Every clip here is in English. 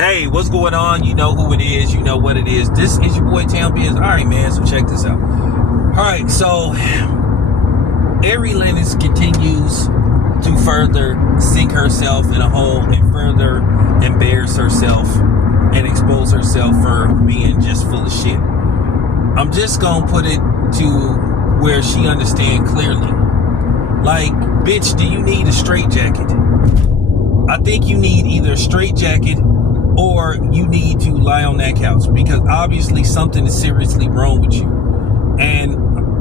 Hey, what's going on? You know who it is. You know what it is. This is your boy Town Biz. All right, man. So check this out. All right, so Ary Linux continues to further sink herself in a hole and further embarrass herself and expose herself for being just full of shit. I'm just gonna put it to where she understands clearly. Like, bitch, do you need a straitjacket? I think you need either a straitjacket or you need to lie on that couch, because obviously something is seriously wrong with you. And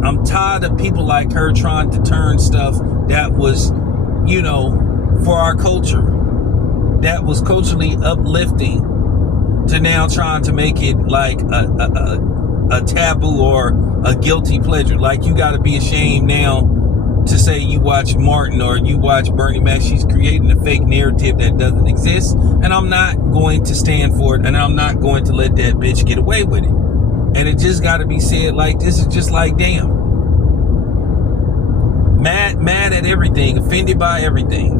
I'm tired of people like her trying to turn stuff that was, you know, for our culture, that was culturally uplifting, to now trying to make it like a taboo or a guilty pleasure. Like, you got to be ashamed now to say you watch Martin or you watch Bernie Mac. She's creating a fake narrative that doesn't exist, and I'm not going to stand for it, and I'm not going to let that bitch get away with it. And it just got to be said like this. Is just like, damn, mad at everything, offended by everything,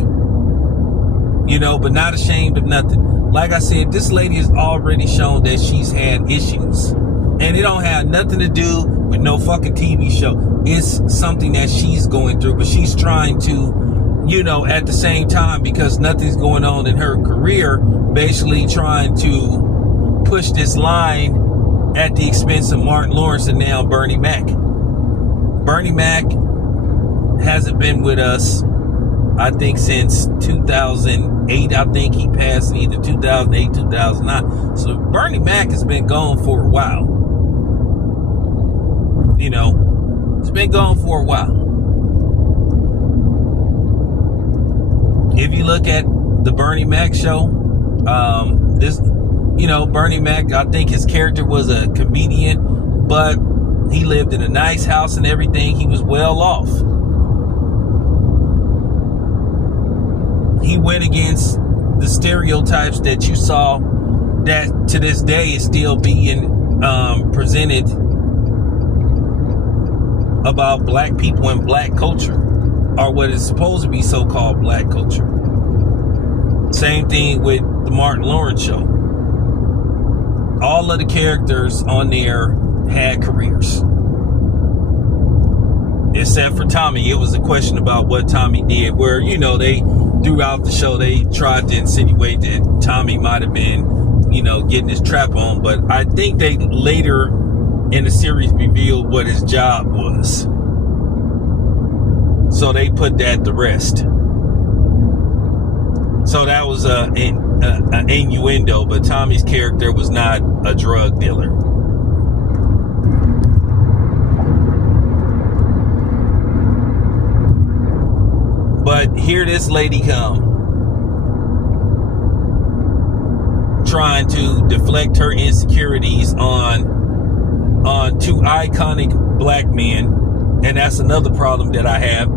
you know, but not ashamed of nothing. Like I said, this lady has already shown that she's had issues, and it don't have nothing to do with no fucking TV show. It's something that she's going through, but she's trying to, you know, at the same time, because nothing's going on in her career, basically trying to push this line at the expense of Martin Lawrence and now Bernie Mac. Bernie Mac hasn't been with us, I think, since 2008. I think he passed in either 2008, 2009. So Bernie Mac has been gone for a while. You know, it's been gone for a while. If you look at the Bernie Mac show, you know, Bernie Mac, I think his character was a comedian, but he lived in a nice house and everything. He was well off. He went against the stereotypes that you saw that to this day is still being presented about black people and black culture, or what is supposed to be so-called black culture. Same thing with the Martin Lawrence show. All of the characters on there had careers, except for Tommy. It was a question about what Tommy did, where, you know, they throughout the show they tried to insinuate that Tommy might have been, you know, getting his trap on, but I think they later in the series revealed what his job was, so they put that to rest. So that was an innuendo, but Tommy's character was not a drug dealer. But here this lady come, trying to deflect her insecurities on two iconic black men, and that's another problem that I have.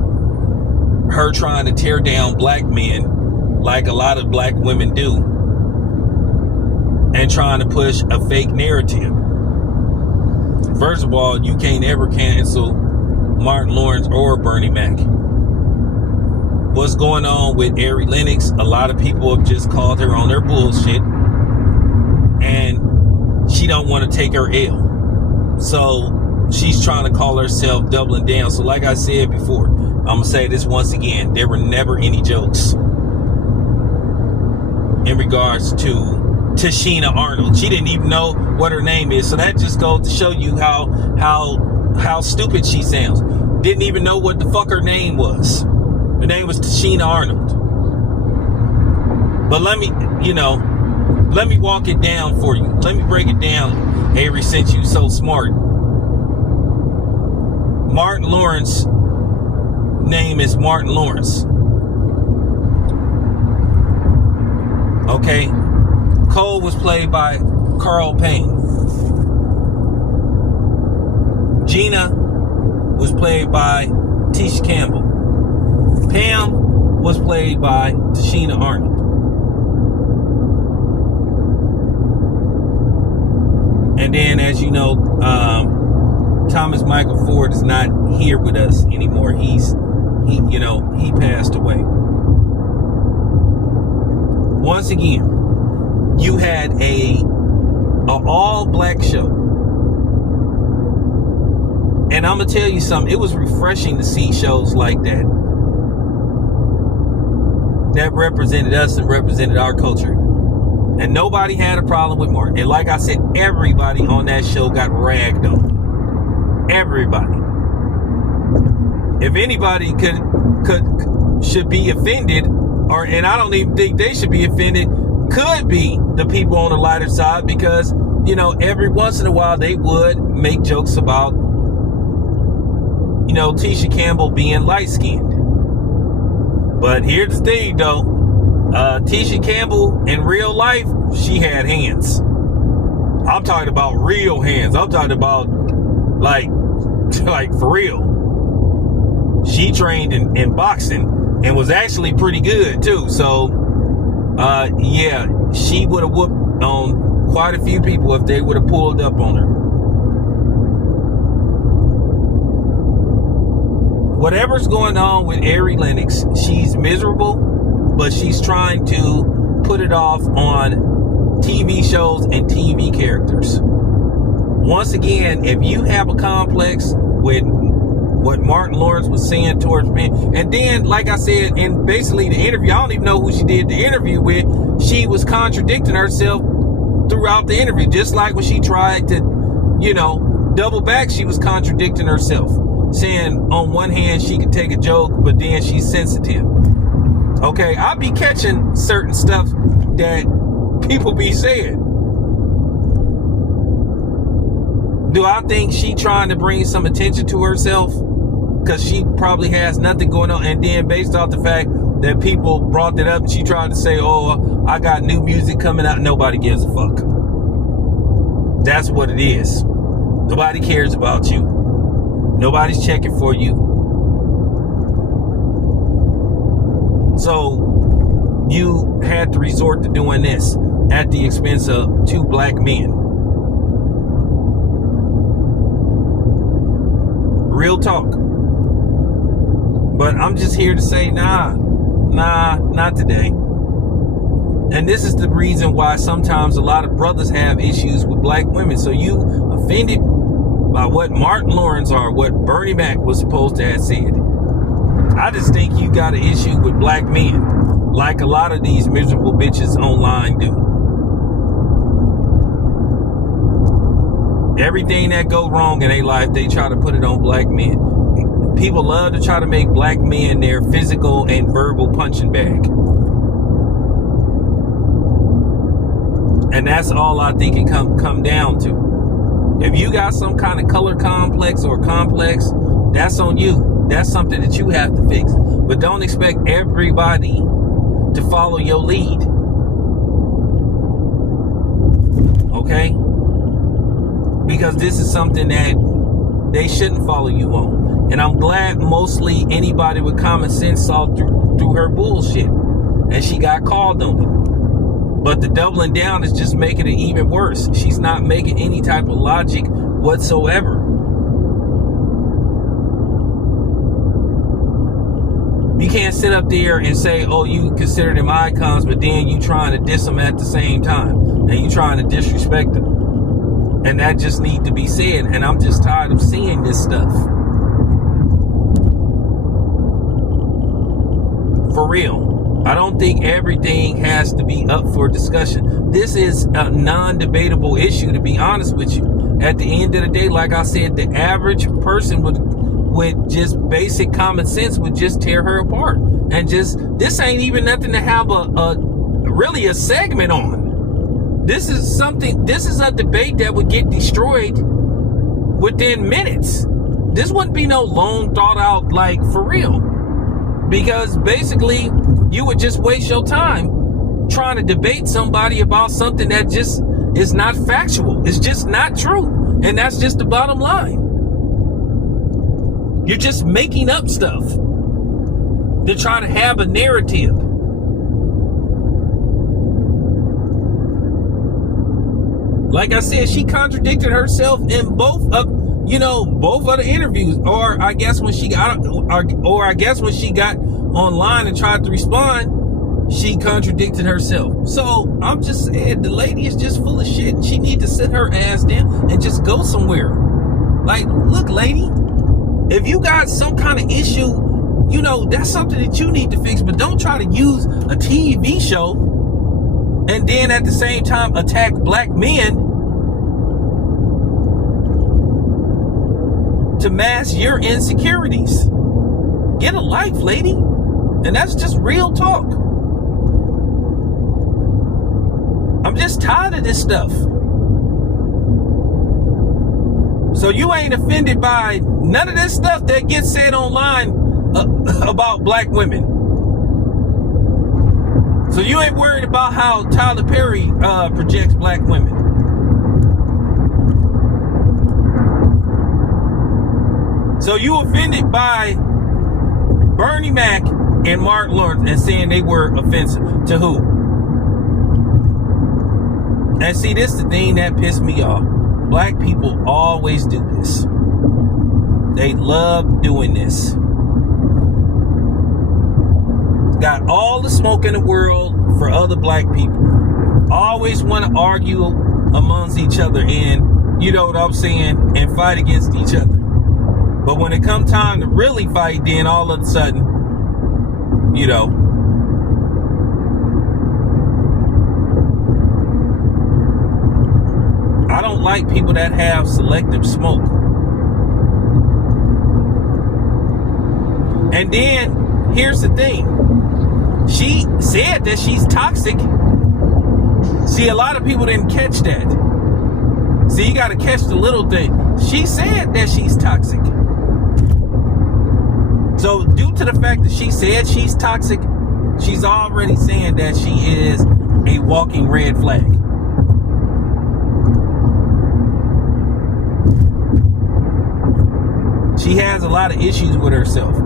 Her trying to tear down black men like a lot of black women do, and trying to push a fake narrative. First of all, you can't ever cancel Martin Lawrence or Bernie Mac. What's going on with Ary Linux? A lot of people have just called her on their bullshit, and she don't want to take her L. So she's trying to call herself doubling down. So like I said before, I'm going to say this once again. There were never any jokes in regards to Tashina Arnold. She didn't even know what her name is. So that just goes to show you how stupid she sounds. Didn't even know what the fuck her name was. Her name was Tashina Arnold. But let me walk it down for you. Let me break it down, Ary, since you so smart. Martin Lawrence name is Martin Lawrence. Okay? Cole was played by Carl Payne. Gina was played by Tisha Campbell. Pam was played by Tashina Arnold. And then, as you know, Thomas Michael Ford is not here with us anymore. He passed away. Once again, you had a all black show. And I'm gonna tell you something, it was refreshing to see shows like that represented us and represented our culture. And nobody had a problem with Martin. And like I said, everybody on that show got ragged on. Everybody. If anybody should be offended, and I don't even think they should be offended, could be the people on the lighter side, because, you know, every once in a while they would make jokes about, you know, Tisha Campbell being light-skinned. But here's the thing, though. Tisha Campbell, in real life, she had hands. I'm talking about real hands. I'm talking about, like for real. She trained in boxing and was actually pretty good, too. So, yeah, she would have whooped on quite a few people if they would have pulled up on her. Whatever's going on with Ary Linux, she's miserable, but she's trying to put it off on TV shows and TV characters. Once again, if you have a complex with what Martin Lawrence was saying towards me, and then, like I said, in basically the interview, I don't even know who she did the interview with, she was contradicting herself throughout the interview. Just like when she tried to, you know, double back, she was contradicting herself, saying on one hand she could take a joke, but then she's sensitive. Okay, I'll be catching certain stuff that people be saying. Do I think she trying to bring some attention to herself? Because she probably has nothing going on. And then based off the fact that people brought that up, she tried to say, oh, I got new music coming out. Nobody gives a fuck. That's what it is. Nobody cares about you. Nobody's checking for you. So you had to resort to doing this at the expense of two black men. Real talk. But I'm just here to say, nah, not today. And this is the reason why sometimes a lot of brothers have issues with black women. So you offended by what Martin Lawrence or what Bernie Mac was supposed to have said. I just think you got an issue with black men, like a lot of these miserable bitches online do. Everything that go wrong in their life, they try to put it on black men. People love to try to make black men their physical and verbal punching bag. And that's all I think it come down to. If you got some kind of color complex or complex, that's on you. That's something that you have to fix. But don't expect everybody to follow your lead. Okay? Because this is something that they shouldn't follow you on. And I'm glad mostly anybody with common sense saw through her bullshit. And she got called on it. But the doubling down is just making it even worse. She's not making any type of logic whatsoever. You can't sit up there and say, oh, you consider them icons, but then you trying to diss them at the same time. And you trying to disrespect them. And that just needs to be said. And I'm just tired of seeing this stuff. For real. I don't think everything has to be up for discussion. This is a non-debatable issue, to be honest with you. At the end of the day, like I said, the average person with just basic common sense would just tear her apart. And just, this ain't even nothing to have really a segment on. This is a debate that would get destroyed within minutes. This wouldn't be no long thought out, like, for real. Because basically, you would just waste your time trying to debate somebody about something that just is not factual. It's just not true. And that's just the bottom line. You're just making up stuff to try to have a narrative. Like I said, she contradicted herself in both of the interviews. Or I guess when she got online and tried to respond, she contradicted herself. So I'm just saying, the lady is just full of shit. She need to sit her ass down and just go somewhere. Like, look, lady, if you got some kind of issue, you know, that's something that you need to fix. But don't try to use a TV show and then at the same time attack black men to mask your insecurities. Get a life, lady. And that's just real talk. I'm just tired of this stuff. So you ain't offended by none of this stuff that gets said online about black women. So you ain't worried about how Tyler Perry projects black women. So you offended by Bernie Mac and Mark Lawrence and saying they were offensive to who? And see, this is the thing that pissed me off. Black people always do this. They love doing this. Got all the smoke in the world for other black people. Always want to argue amongst each other and, you know what I'm saying, and fight against each other. But when it comes time to really fight, then all of a sudden, you know, I don't like people that have selective smoke. And then, here's the thing. She said that she's toxic. See, a lot of people didn't catch that. See, you got to catch the little thing. She said that she's toxic. So, due to the fact that she said she's toxic, she's already saying that she is a walking red flag. She has a lot of issues with herself.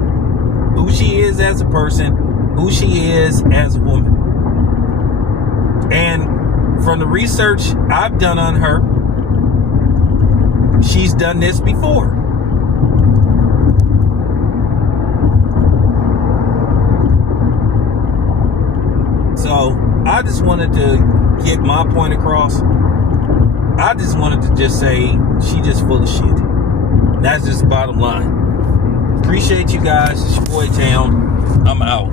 Who she is as a person, who she is as a woman. And from the research I've done on her, she's done this before. So I just wanted to get my point across. I just wanted to just say she just full of shit. That's just the bottom line. Appreciate you guys. It's your boy Town. I'm out.